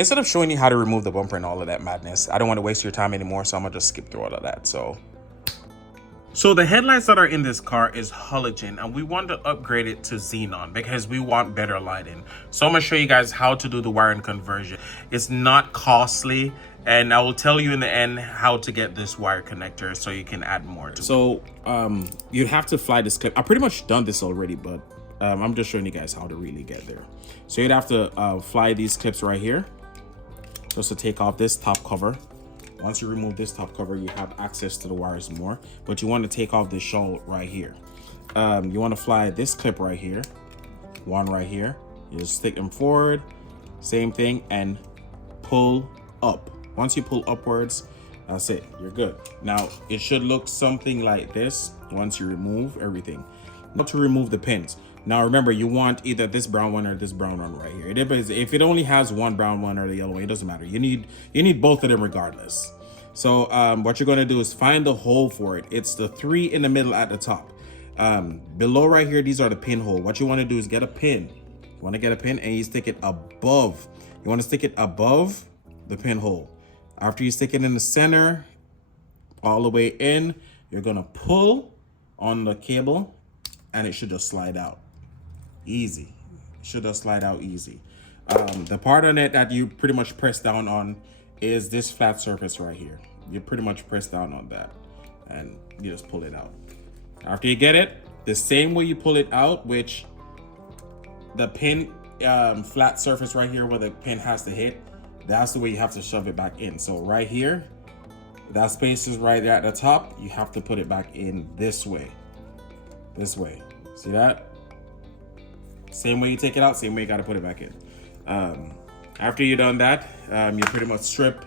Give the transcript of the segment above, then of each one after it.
instead of showing you how to remove the bumper and all of that madness, I don't want to waste your time anymore, so I'm gonna just skip through all of that. So the headlights that are in this car is halogen, and we want to upgrade it to xenon because we want better lighting. So I'm gonna show you guys how to do the wiring conversion. It's not costly, and I will tell you in the end how to get this wire connector so you can add more to it. So you have to fly this clip. I've pretty much done this already, but I'm just showing you guys how to really get there. So you'd have to fly these clips right here just to take off this top cover. Once you remove this top cover, you have access to the wires more, but you want to take off this shell right here. You want to fly this clip right here, one right here. You just stick them forward, same thing, and pull up. Once you pull upwards, that's it, you're good. Now, it should look something like this once you remove everything. Now to remove the pins. Now remember, you want either this brown one or this brown one right here. It depends. If it only has one brown one or the yellow one, it doesn't matter. You need both of them regardless. So what you're going to do is find the hole for it. It's the 3 in the middle at the top. Below right here, these are the pinhole. What you want to do is get a pin. You want to get a pin and you stick it above. You want to stick it above the pinhole. After you stick it in the center, all the way in, you're going to pull on the cable and it should just slide out. Easy. It should just slide out easy. The part on it that you pretty much press down on is this flat surface right here. You pretty much press down on that and you just pull it out. After you get it, the same way you pull it out, which the pin flat surface right here where the pin has to hit, that's the way you have to shove it back in. So right here, that space is right there at the top. You have to put it back in this way. This way. See that? Same way you take it out, same way you got to put it back in. After you've done that, you pretty much strip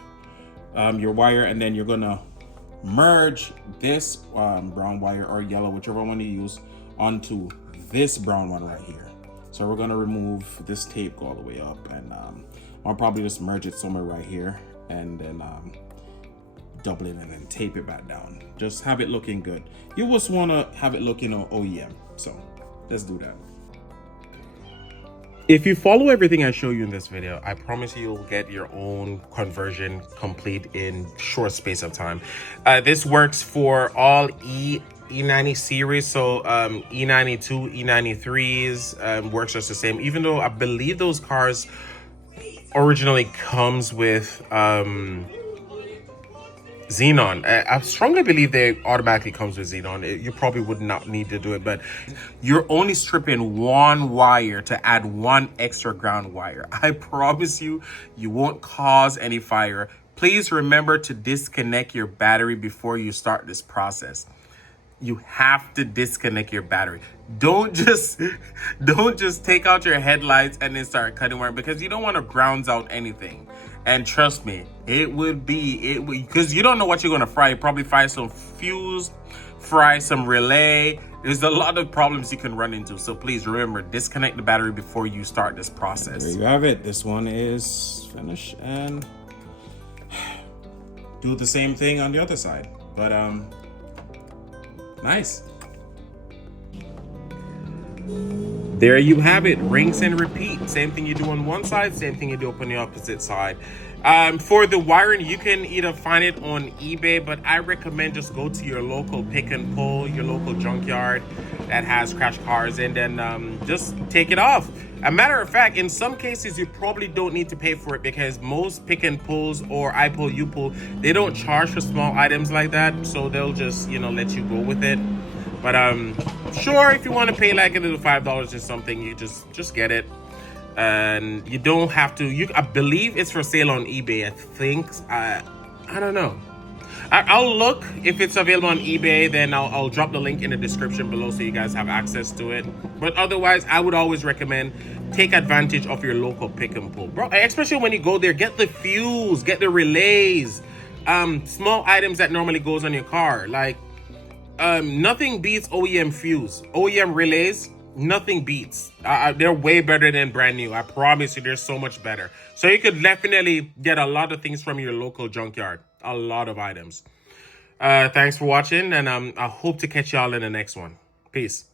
your wire, and then you're gonna merge this brown wire or yellow, whichever one you use, onto this brown one right here. So we're gonna remove this tape, go all the way up, and I'll probably just merge it somewhere right here, and then double it and then tape it back down. Just have it looking good. You just want to have it looking OEM, so let's do that. If you follow everything I show you in this video, I promise you'll get your own conversion complete in short space of time. This works for all E90 series, so E92, E93s works just the same, even though I believe those cars originally comes with Xenon. I strongly believe they automatically comes with Xenon. You probably would not need to do it, but you're only stripping one wire to add one extra ground wire. I promise you, you won't cause any fire. Please remember to disconnect your battery before you start this process. You have to disconnect your battery. Don't just take out your headlights and then start cutting wire, because you don't want to ground out anything. And trust me, it would because you don't know what you're going to fry. You probably fry some fuse, fry some relay. There's a lot of problems you can run into. So please remember, disconnect the battery before you start this process. There you have it. This one is finished, and do the same thing on the other side. But nice. There you have it. Rinse and repeat. Same thing you do on one side, same thing you do on the opposite side. For the wiring, you can either find it on eBay, but I recommend just go to your local pick and pull, your local junkyard that has crash cars, and then just take it off. A matter of fact, in some cases, you probably don't need to pay for it, because most pick and pulls or I pull, you pull, they don't charge for small items like that. So they'll just, let you go with it. But sure, if you want to pay like a little $5 or something, you just get it. And you don't have to, I believe it's for sale on eBay. I think, I don't know. I'll look if it's available on eBay, then I'll drop the link in the description below so you guys have access to it. But otherwise, I would always recommend take advantage of your local pick and pull, bro. Especially when you go there, get the fuse, get the relays, small items that normally goes on your car. Like nothing beats OEM fuse, OEM relays. Nothing beats. They're way better than brand new. I promise you, they're so much better. So you could definitely get a lot of things from your local junkyard. A lot of items. Thanks for watching, and I hope to catch y'all in the next one. Peace.